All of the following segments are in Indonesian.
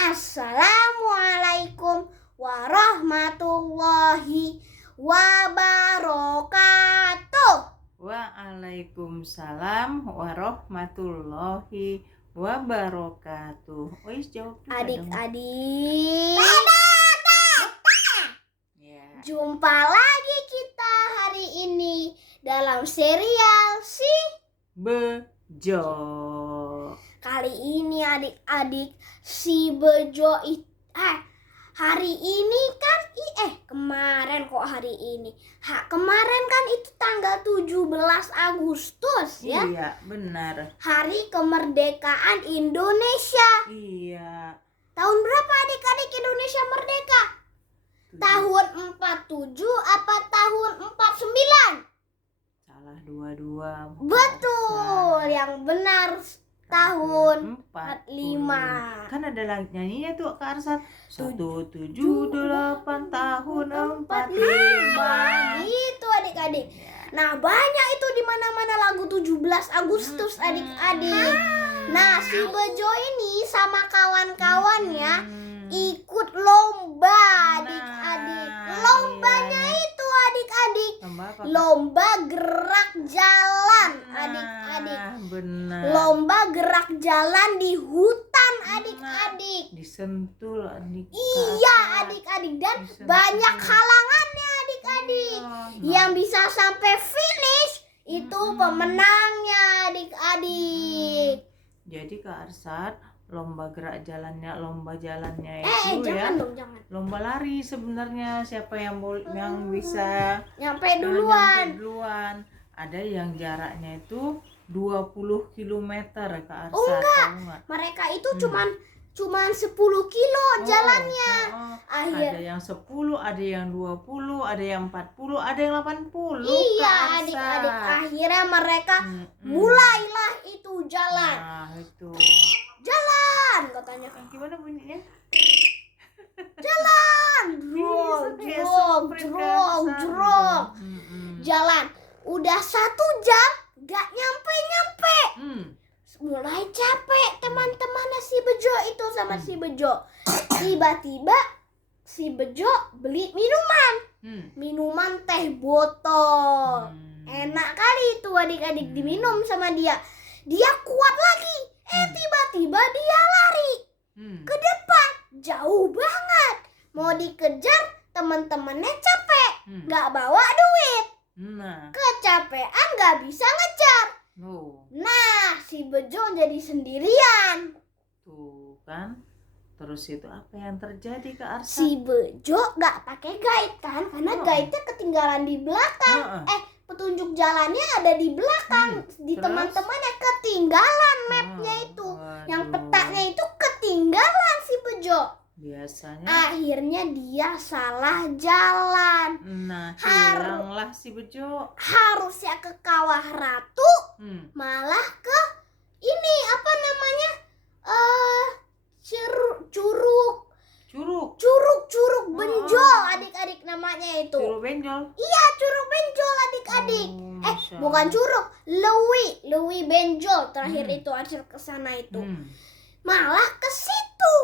Assalamualaikum warahmatullahi wabarakatuh. Waalaikumsalam warahmatullahi wabarakatuh. Wis jawab juga dong. Adik-adik, Ya. jumpa lagi kita hari ini dalam serial Si Bejo. Kali ini adik-adik, Si Bejo hari ini kan kemarin kok hari ini. Kemarin kan itu tanggal 17 Agustus ya. Iya, benar. Hari kemerdekaan Indonesia. Iya. Tahun berapa adik-adik Indonesia merdeka? Tahun 47 apa tahun 49? Salah dua-dua. Betul, yang benar tahun 45. Kan ada nyanyinya tuh Kak Arsat. 178 tahun 45. Gitu adik-adik. Nah, banyak itu di mana-mana lagu 17 Agustus adik-adik. Nah, si Bejo ini sama kawan-kawannya ikut lomba adik-adik. Lombanya itu adik-adik, lomba gerak jalan adik-adik. Benar. Lomba gerak jalan di hutan adik-adik. Disentul adik. Iya adik-adik, dan banyak halangannya adik-adik. Yang bisa sampai finish itu pemenangnya adik-adik. Jadi Kak Arsat, lomba gerak jalannya, lomba jalannya itu jangan ya. dong, jangan. Lomba lari sebenarnya, siapa yang bisa Nyampe duluan. Ada yang jaraknya itu 20 km Kak Arsat. Oh enggak, tahu nggak? mereka itu cuman 10 kilo jalannya. Ada yang 10, ada yang 20, ada yang 40, ada yang 80. Iya Kak Arsat. adik-adik, akhirnya mereka mulailah itu jalan. Nah itu. Jalan katanya. Gimana bunyinya? Jalan. Jrok. Jalan. Udah 1 jam gak nyampe. Mulai capek teman-temannya si Bejo itu sama si Bejo. Tiba-tiba si Bejo beli minuman teh botol. Enak kali itu adik-adik, diminum sama dia. Dia kuat lagi. Tiba-tiba dia lari ke depan, jauh banget. Mau dikejar, teman-temannya capek, gak bawa duit. Kecapean gak bisa ngejar. Nah, si Bejo jadi sendirian. Tuh kan. Terus itu apa yang terjadi Kak Arsat? Si Bejo gak pakai guide kan, karena guide-nya ketinggalan di belakang. Petunjuk jalannya ada di belakang. Di teman-temannya ketinggalan mapnya itu. Yang petanya itu ketinggalan si Bejo. Biasanya Akhirnya dia salah jalan. nah, hilanglah si Bejo. Harusnya ke Kawah Ratu, malah ke ini apa namanya? Curug Benjol adik-adik namanya itu. Curug Benjol. Iya, Curug Benjol adik-adik. Bukan curug, Lewi Benjol terakhir itu akhir ke sana itu. Malah ke situ.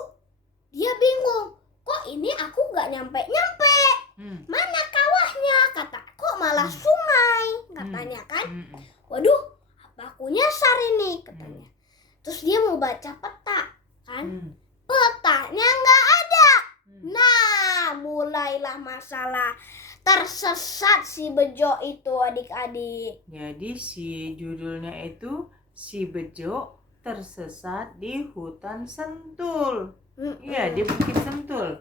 Dia bingung. Kok ini aku gak nyampe. Mana kawahnya? Kata, kok malah sungai? Katanya kan. Waduh, apa aku nyasar ini? Katanya. Terus dia mau baca peta kan. Petanya gak ada. Nah, mulailah masalah. Tersesat si Bejo itu adik-adik. Jadi si judulnya itu Si Bejo Tersesat di Hutan Sentul. Iya, di Bukit Sentul.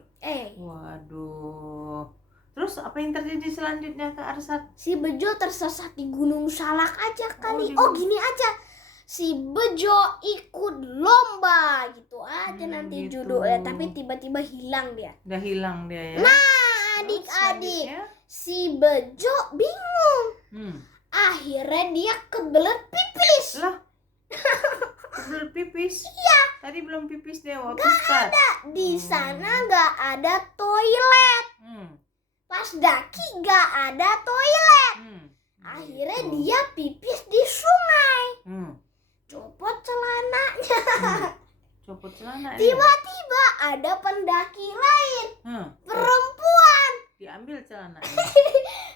Waduh. Terus apa yang terjadi selanjutnya Kak Arsat? Si Bejo tersesat di Gunung Salak aja kali. Gini aja. Si Bejo ikut lomba gitu aja nanti gitu. judulnya. Tapi tiba-tiba hilang dia. Udah hilang dia ya. Nah adik-adik, si Bejo bingung. Akhirnya dia kebelet pipis. Lah, kebelet pipis? Iya. Tadi belum pipis dia waktu Gak start. ada. Di sana gak ada toilet. Pas daki gak ada toilet. Akhirnya dia pipis di sungai. Copot celananya. Copot celana. Tiba-tiba ada pendaki lain, Hmm. perempuan. Diambil celananya.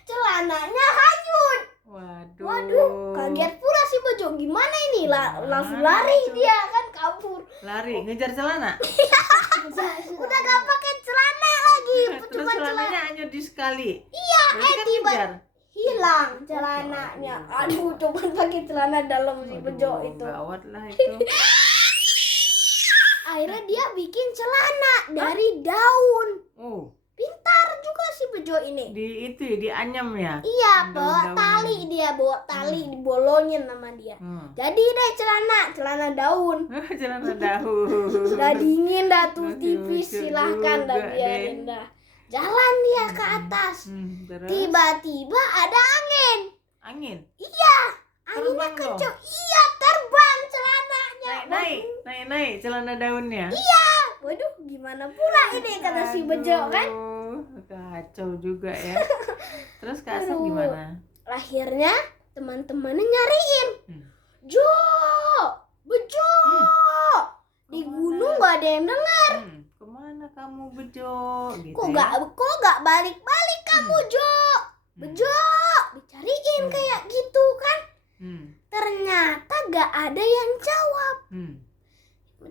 Celananya hanyut. Waduh. Waduh, kaget pula si Bejo. Gimana ini? Langsung Gimana lari itu? dia kan, kabur. Lari ngejar celana. Udah gak pakai celana lagi, Terus cuma celana. celananya hanya di sekali. Iya, Berarti kan tiba ngejar. hilang celananya. Aduh, cuma pakai celana dalam si Bejo Waduh, itu. gawat lah itu. Akhirnya dia bikin celana dari daun. Oh, Pintar juga si Bejo ini. di itu ya, dianyam ya. Iya, bawa Daun-daun tali ini. dia, bawa tali dibolongin sama dia. Jadi deh celana daun. Celana daun. Udah dingin dah tuh Aduh, tipis, lucu silahkan dah juga biarin deh. dah. Jalan dia ke atas. Terus Tiba-tiba ada angin. angin. Iya, anginnya Terbang dong. kencang. Iya, terbang celananya. Naik celana daunnya. Iya. Waduh, gimana pula ini kata si Bejo kan? Aduh, kacau juga ya. Terus Kak Asep Aduh. gimana? Akhirnya teman-temannya nyariin. Hmm. Jo, Bejo. Di Kemana? gunung gak ada yang dengar. Kemana kamu Bejo? Gitu Kok ya? gak balik-balik kamu, Jo? Bejo, dicariin kayak gitu kan? Ternyata gak ada yang jawab.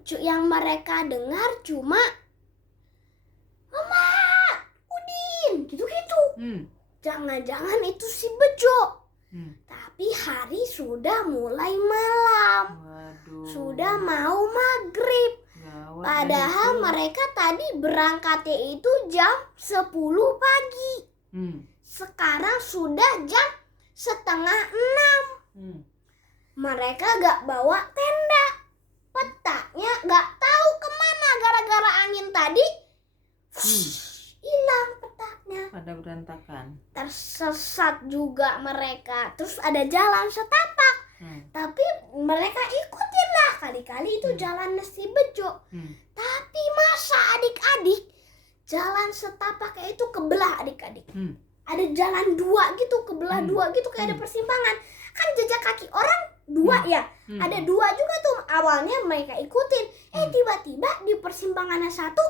Yang mereka dengar cuma Mama, Udin, gitu-gitu. Jangan-jangan itu si Bejo. Tapi hari sudah mulai malam. Waduh. Sudah mau maghrib. Gawat Padahal dah itu. mereka tadi berangkatnya itu jam 10 pagi. Sekarang sudah jam setengah 6. Mereka gak bawa tenda. Petaknya gak tahu kemana gara-gara angin tadi. Hilang petaknya. Pada berantakan. Tersesat juga mereka. Terus ada jalan setapak. Tapi mereka ikutin lah. Kali-kali itu jalan si Bejo. Tapi masa adik-adik jalan setapaknya itu kebelah adik-adik. Ada jalan dua gitu, kebelah dua gitu, kayak ada persimpangan. Kan jejak kaki orang dua ya. Ada dua juga tuh. Awalnya mereka ikutin. Tiba-tiba di persimpangannya satu,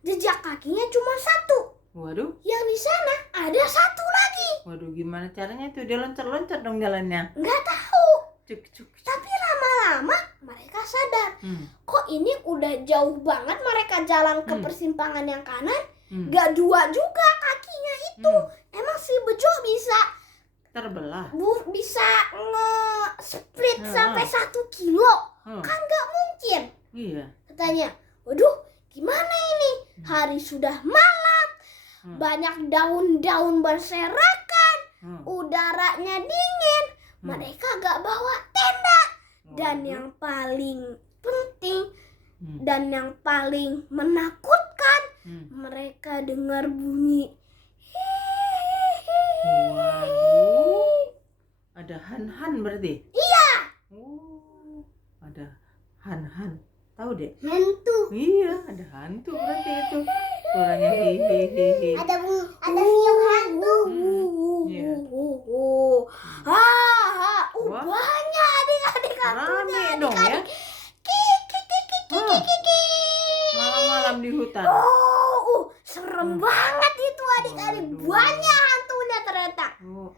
jejak kakinya cuma satu. Waduh. Yang di sana ada satu lagi. Waduh, gimana caranya tuh? Dia loncat-loncat dong jalannya. Nggak tahu. Cuk. Tapi lama-lama mereka sadar. Kok ini udah jauh banget mereka jalan ke persimpangan yang kanan. Nggak dua juga kakinya itu. Emang si Bejo bisa Terbelah. bisa nge-split sampai 1 kilo. Kan nggak mungkin. Iya. Katanya, waduh gimana ini? Hari sudah malam. Banyak daun-daun berserakan. Udaranya dingin. Mereka gak bawa tenda. Dan yang paling penting dan yang paling menakutkan, mereka dengar bunyi. Waduh. Ada han-han berarti? Iya. Oh, ada han-han. Tahu deh? Hantu. Iya, ada hantu berarti itu. Suaranya hehehe. Ada film hantu. Iya. Wah. Banyak adik-adik hantunya. Rame dong ya. Malam-malam di hutan. Serem banget itu adik-adik. Waduh. Banyak hantunya ternyata. Oh.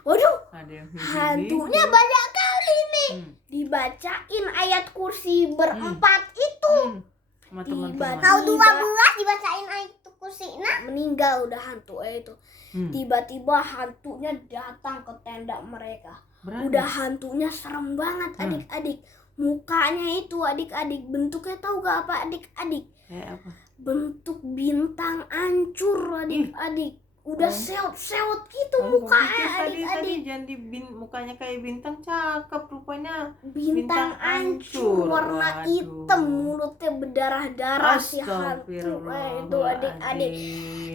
Waduh, Ada yang hehehe. hantunya banyak kali nih. Dibacain ayat kursi berempat itu. Sama teman-teman. Tahun 12 dibacain ayat kursi. Nah, meninggal udah hantu itu. Tiba-tiba hantunya datang ke tenda mereka. Berani. Udah hantunya serem banget adik-adik. Mukanya itu adik-adik, bentuknya tahu gak apa adik-adik? Kayak apa? Bentuk bintang hancur adik-adik. Udah seot-seot gitu mukanya Tadi adik-adik. jadi mukanya kayak bintang, cakep rupanya. Bintang hancur warna Waduh. hitam, mulutnya berdarah-darah si hantu itu adik-adik.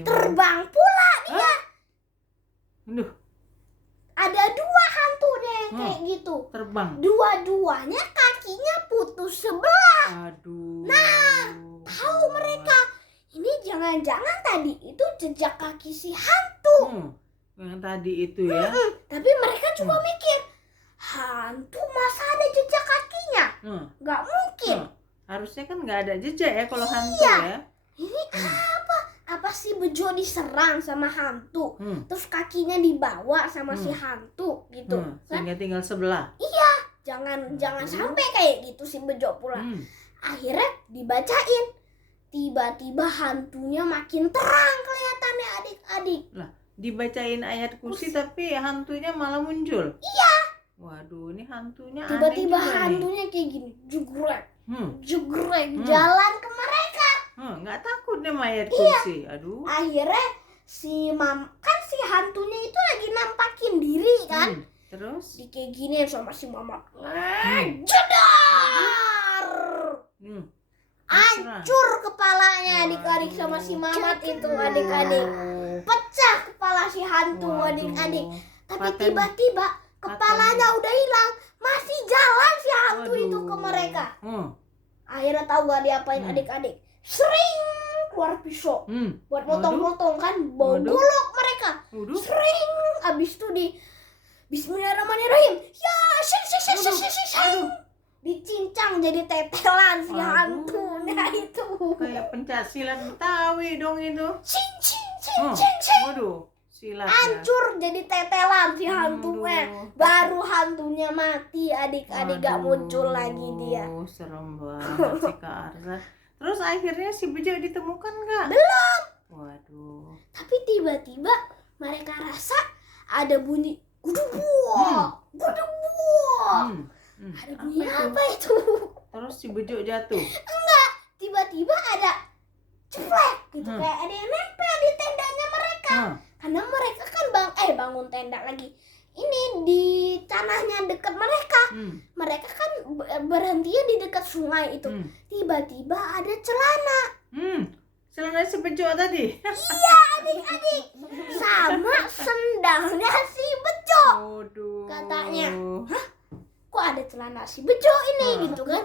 Terbang pula dia. Aduh, Ada 2 hantunya yang kayak gitu. terbang. Dua-duanya kakinya putus sebelah. Aduh. Tahu mereka, ini jangan-jangan tadi itu jejak kaki si hantu. Yang tadi itu ya. Tapi mereka juga mikir, hantu masa ada jejak kakinya? Gak mungkin. Harusnya kan nggak ada jejak ya kalau hantu ya. Ini apa sih Bejo diserang sama hantu, terus kakinya dibawa sama si Hmm. hantu gitu kan? Sehingga tinggal sebelah. Jangan sampai kayak gitu si Bejo pula. Akhirnya dibacain, tiba-tiba hantunya makin terang kelihatannya adik-adik. Dibacain ayat kursi tapi hantunya malah muncul. Iya. Waduh, ini hantunya Tiba-tiba aneh juga nih. hantunya kayak gini, jugrek Hmm. jalan ke mereka. Nggak takut nih sama ayat kursi. Aduh. Akhirnya si hantunya itu lagi nampakin diri kan. Terus? Di kayak gini sama si mama. Jedar. Hancur kepalanya adik-adik sama si mamat itu adik-adik. Pecah kepala si hantu adik-adik. Tapi tiba-tiba kepalanya udah hilang. Masih jalan si hantu itu ke mereka. Akhirnya tahu gak diapain adik-adik? Sering keluar pisau buat motong-motong kan, bau golok mereka. Sering abis itu di Bismillahirrahmanirrahim. Ya, sing. Dicincang jadi tetelan si hantunya itu. Kayak pencaksilat Betawi dong itu. Cing. Waduh, silat ya. Hancur jadi tetelan si hantunya. Baru hantunya mati adik-adik, gak muncul lagi dia. Serem banget si Kak Arsa. Terus akhirnya si Bejo ditemukan nggak? Belum. Waduh. Tapi tiba-tiba mereka rasa ada bunyi gudubuah. Ada bunyi apa itu? Terus si Bejo jatuh. Tiba-tiba ada ceplek gitu, kayak ada yang nempel di tendanya mereka. Karena mereka kan bangun tenda lagi. Ini di tanahnya dekat mereka. Mereka kan berhentinya di dekat sungai itu. Tiba-tiba ada celana. Celana si Bejo tadi. Iya adik-adik. Sama sendalnya si Bejo. Waduh. Katanya, kok ada celana si Bejo ini gitu kan?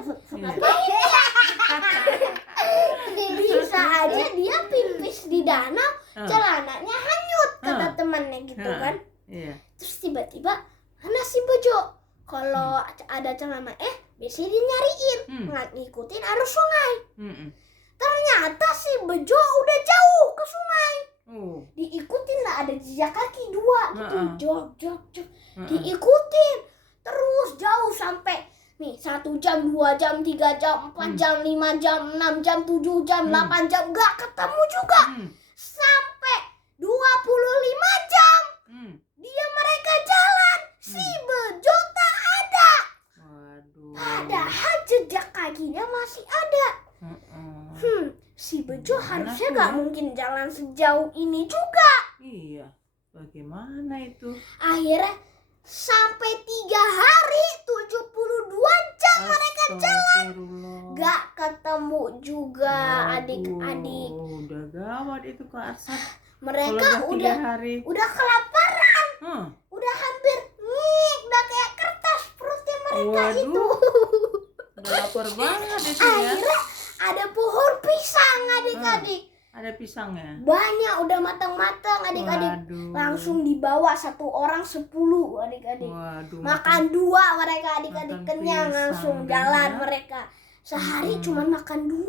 Bisa aja dia pipis di danau, celananya hanyut kata temannya gitu kan. Iya. Terus tiba-tiba mana si Bejo? Kalau ada celana biasanya dia nyariin, ngikutin arus sungai. Ternyata si Bejo udah jauh ke sungai. Diikutin lah, ada jejak kaki 2 gitu, jog. Diikutin terus jauh sampai nih 1 jam, 2 jam, 3 jam, 4 jam, 5 jam, 6 jam, 7 jam, 8 jam, gak ketemu juga. Sampai 25 jam dia mereka jalan, si Bejo tak ada. Waduh. Padahal jejak kakinya masih ada. Si Bejo harusnya gak mungkin jalan sejauh ini juga. Iya. Bagaimana itu? Akhirnya sampai 3 hari 72 jam mereka jalan, gak ketemu juga. Waduh, adik-adik. Udah gawat itu Kak Arsa. Mereka Kalau udah 3 hari. udah kelaparan, udah hampir udah kayak kertas perutnya mereka. Waduh. Itu Udah lapar banget itu ya. akhirnya ada pohon pisang adik-adik. Ada pisangnya. Banyak udah matang-matang adik-adik. Waduh. Langsung dibawa 1 orang 10 adik-adik. Waduh. Makan 2 mereka adik-adik, makan kenyang pisang langsung kan jalan ya. mereka. Sehari cuman makan 2,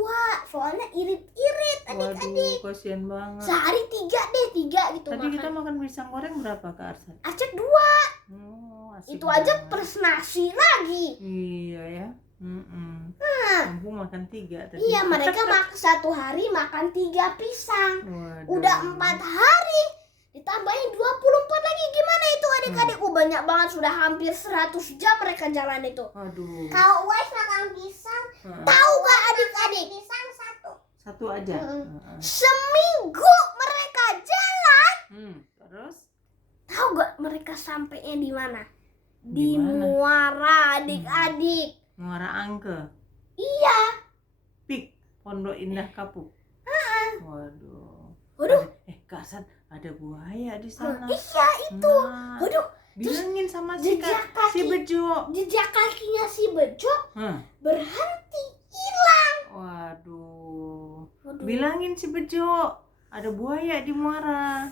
soalnya irit-irit adik-adik. Waduh, kasihan banget. Sehari 3 gitu Tadi makan. kita makan pisang goreng berapa Kak Arsa? Acek 2. Asik Itu aja banget. plus nasi lagi. Iya ya. Kamu makan 3 tadi. Iya, mereka 1 hari makan 3 pisang. Waduh. Udah 4 hari. Ditambahin 24 lagi, gimana itu adik-adik? Banyak banget, sudah hampir 100 jam mereka jalan itu. Aduh. Kalau Wes makan pisang, tahu gak adik-adik? Pisang 1. 1 aja. Seminggu mereka jalan. Terus? Tahu gak mereka sampainya di mana? Di Di mana? Muara adik-adik. Muara Angke. Iya. Pik Pondok Indah Kapuk. Waduh. Waduh. Kak San, ada buaya di sana. Iya itu. Nah, Waduh. bilangin sama si jejak kaki. si Bejo. Jejak kakinya si Bejo berhenti hilang. Waduh. Waduh. Bilangin si Bejo, ada buaya di Muara.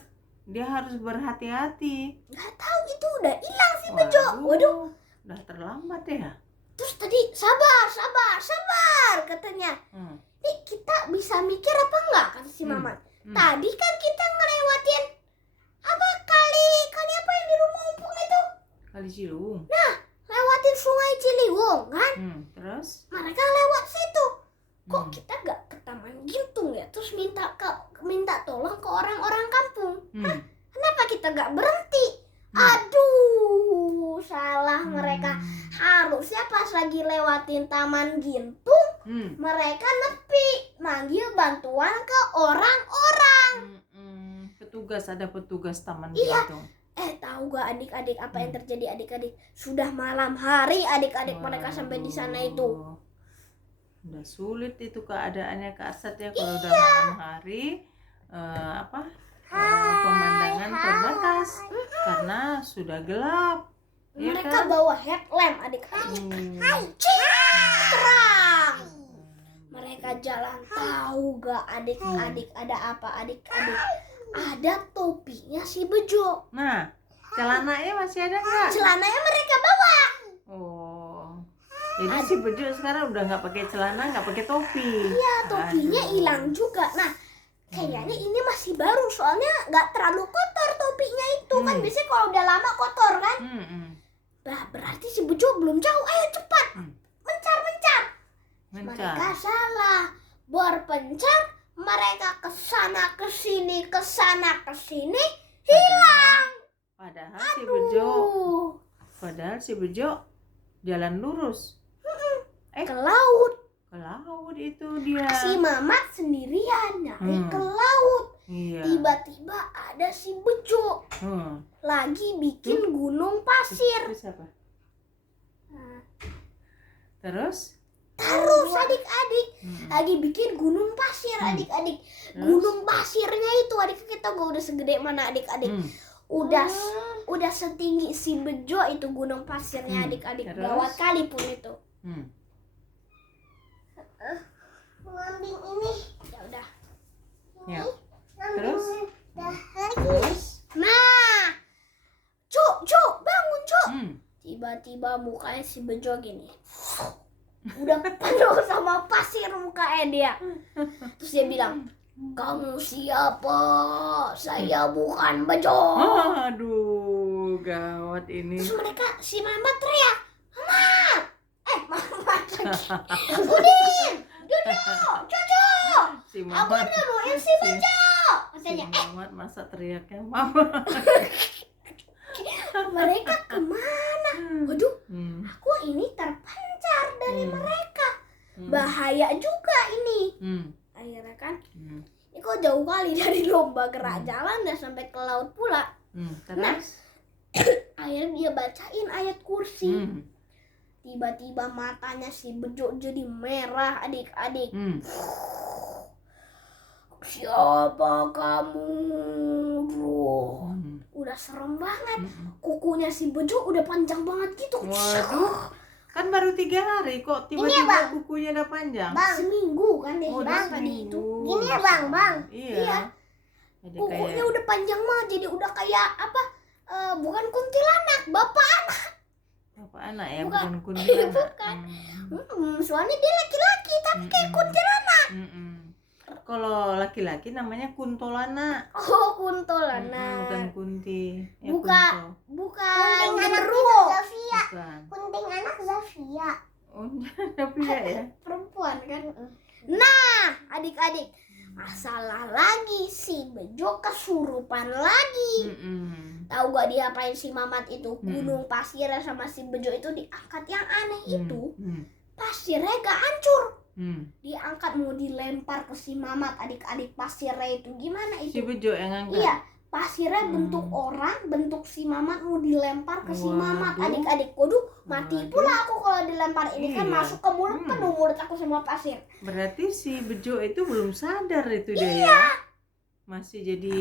Dia harus berhati-hati. Gak tahu itu udah hilang si Bejo. Waduh. Udah terlambat ya. Terus tadi sabar. Bentar katanya. Nih kita bisa mikir apa enggak, kata si Mamat. Tadi kan kita ngelewatin apa kali apa yang di rumah Ompong itu? Kali Ciliwung. Nah, lewatin Sungai Ciliwung kan? Terus? Mereka lewat situ. Kok kita gak ke Taman Gintung ya? Terus minta tolong ke orang-orang kampung. Hah? Kenapa kita gak berhenti? Aduh, salah mereka. Harusnya pas lagi lewatin Taman Gintung, mereka nepi manggil bantuan ke orang-orang. Ada petugas Taman Iya. Gintung. Tahu gak adik-adik apa yang terjadi adik-adik? Sudah malam hari adik-adik mereka sampai di sana itu. Udah sulit itu keadaannya Kak Arsat ya kalau udah malam hari. Pemandangan terbatas karena sudah gelap. Mereka Ya kan? bawa headlamp adik-adik. Terang. Mereka jalan. Tahu gak adik-adik ada apa adik-adik? Ada topinya si Bejo. Nah, celananya masih ada nggak? Celananya mereka bawa. Oh, jadi si Bejo sekarang udah nggak pakai celana, nggak pakai topi. Iya, topinya hilang juga. Nah, kayaknya ini masih baru soalnya nggak terlalu kotor topinya itu kan. Biasanya kalau udah lama kotor kan. Bah, berarti si Bejo belum jauh. Ayo cepat, mencar. Mereka salah, berpencar. Mereka kesana kesini, hilang. Padahal si Bejo jalan lurus. Ke laut. Ke laut itu dia. Si Mamat sendirian nyari ke laut. Iya. Tiba-tiba ada si Bejo lagi bikin gunung pasir. Terus apa? Terus adik-adik lagi bikin gunung pasir adik-adik. Gunung pasirnya itu adik kita udah segede mana adik-adik. Udah setinggi si Bejo itu gunung pasirnya adik-adik. Gawat kali pun itu. Ngambil ini. Ya udah. Ya. Terus? Nah, Cuk, bangun Cuk. Tiba-tiba mukanya si Bejo gini. Udah penuh sama pasir mukanya dia. Terus dia bilang, kamu siapa? Saya bukan Bejo. Aduh, gawat ini. Terus si Mamat teriak, Mamat lagi. Udin, Jojo, Si aku Mamat. nemuin si Bejo. Si Katanya, Mamat masa teriaknya Mama. mereka kemana? Waduh, aku ini terpancar dari mereka. Bahaya juga ini. Akhirnya kan, ini kok jauh kali dari lomba gerak jalan dan sampai ke laut pula. Terus? Akhirnya dia bacain ayat kursi. Tiba-tiba matanya si Bejo jadi merah adik-adik. Siapa kamu? Udah serem banget. Kukunya si Bejo udah panjang banget gitu. Waduh, kan baru 3 hari kok tiba-tiba kukunya udah panjang. Seminggu kan dia hilang tadi itu. Gini ya bang. Iya. Jadi Kukunya udah panjang banget jadi udah kayak apa? Bukan kuntilanak, bapak anak. Bapak anak ya, Bukan. bukan kuntilanak. Bukan. Soalnya dia laki-laki tapi kayak kuntilanak. Kalau laki-laki namanya kuntolana. Oh, kuntolana. Bukan kunti. Ya, Bukan kunto. Zafia. Bukan. Kunting anak Zafia. Oh, Zafia ya. Perempuan kan. Nah, adik-adik, masalah lagi si Bejo kesurupan lagi. Tahu gak diapain si Mamat itu? Gunung pasirnya sama si Bejo itu diangkat. Yang aneh itu pasirnya gak hancur. Diangkat mau dilempar ke si Mamat adik-adik pasirnya itu gimana itu? Si Bejo yang angkat. Iya, pasirnya bentuk orang, bentuk si Mamat mau dilempar ke si Mamat Waduh. adik-adik. Waduh, mati pula aku kalau dilempar ini kan Iya. masuk ke mulut penuh mulut aku semua pasir. Berarti si Bejo itu belum sadar itu dia ya. Masih jadi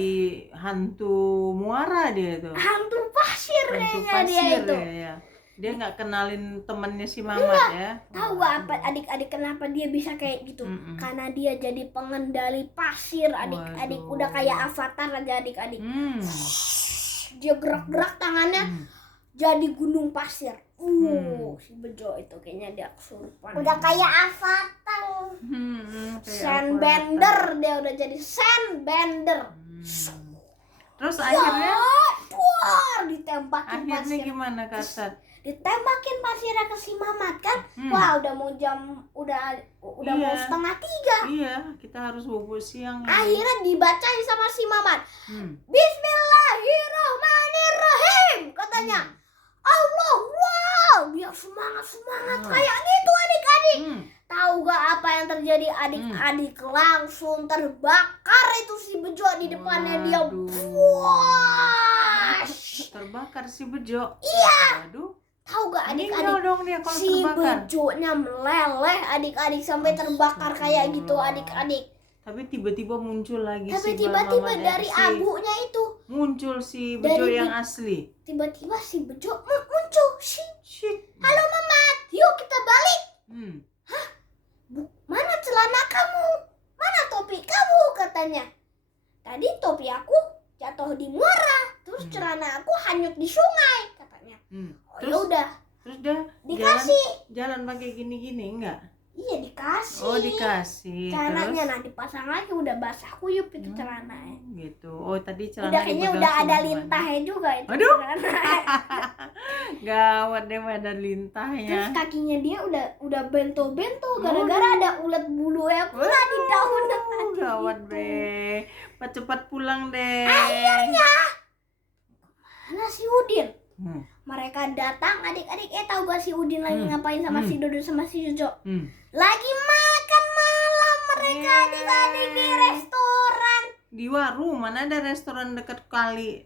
hantu muara dia tuh. Hantu pasir Hantu kayaknya dia pasir itu. ya. Dia nggak kenalin temannya si Mamat ya. Tahu gak apa adik-adik kenapa dia bisa kayak gitu? Karena dia jadi pengendali pasir adik-adik. Waduh. Udah kayak avatar aja adik-adik. Dia gerak-gerak tangannya. jadi gunung pasir. Si Bejo itu kayaknya dia kesurupan. Udah kayak Avatar. Kayak Sandbender, dia udah jadi sandbender. Terus akhirnya Ditembakin akhirnya pasir. gimana Karsat? Ditembakin pasirnya ke si Mamat kan. Wah, udah mau Iya. mau 2:30. Iya, kita harus bobo siang ya. Akhirnya dibacain sama si Mamat. Bismillahirrahmanirrahim katanya. Allah, wow, biar semangat kayak gitu adik-adik. Tahu gak apa yang terjadi adik-adik? Langsung terbakar itu si Bejo di depannya dia. Puas. Terbakar si Bejo. Iya. Waduh. Tahu gak Meninggal adik-adik? dong dia kalau Si terbakar. Bejonya meleleh adik-adik sampai terbakar kayak gitu adik-adik. Tapi tiba-tiba muncul lagi Tapi si tiba-tiba Mamat dari si- abunya itu, muncul si Bejo Dari yang asli. tiba-tiba si Bejo muncul. Shit. Halo Mamat, yuk kita balik. Mana celana kamu? Mana topi kamu? Katanya. Tadi topi aku jatuh di muara, terus celana aku hanyut di sungai, katanya. Oh, ya udah, Terus dia dikasih. jalan pakai gini-gini enggak? Iya dikasih. Oh, dikasih. Celananya Terus? nah dipasang lagi udah basah kuyup itu celananya. Gitu. Oh, tadi celana Udah kayaknya dipegang udah sama ada teman. lintahnya juga itu. Aduh. celana. Gawat deh ada Terus lintahnya. kakinya dia udah bento-bento gara-gara ada ulet bulunya pula di daun kakinya. Gawat itu. deh. Cepat pulang deh. Akhirnya mana si Udin? Hmm. Mereka datang adik-adik, tahu gak si Udin lagi ngapain sama si Dodo sama si Jojo? Lagi makan malam mereka adik-adik di restoran. Di warung mana ada restoran dekat kali?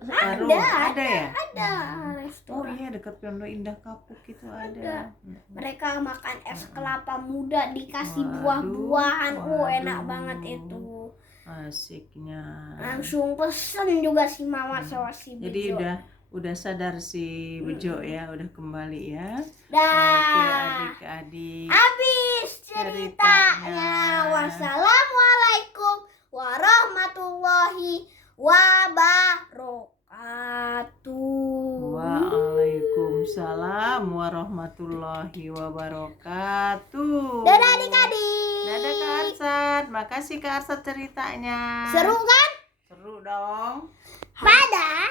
Warung. Ada ya? Ada Oh restoran. iya, dekat Pondok Indah Kapuk itu ada. Mereka makan es kelapa muda dikasih Waduh, buah-buahan. Enak waduh. banget itu. Asiknya. Langsung pesen juga si Mama sama si Bejo. Jadi udah sadar si Bejo ya, udah kembali ya. Dah. Oke adik-adik. Habis ceritanya. Wassalamualaikum warahmatullahi wabarakatuh. Waalaikumsalam warahmatullahi wabarakatuh. Dadah adik-adik. Dadah Kak Arsat. Makasih Kak Arsat ceritanya. Seru kan? Seru dong. Pada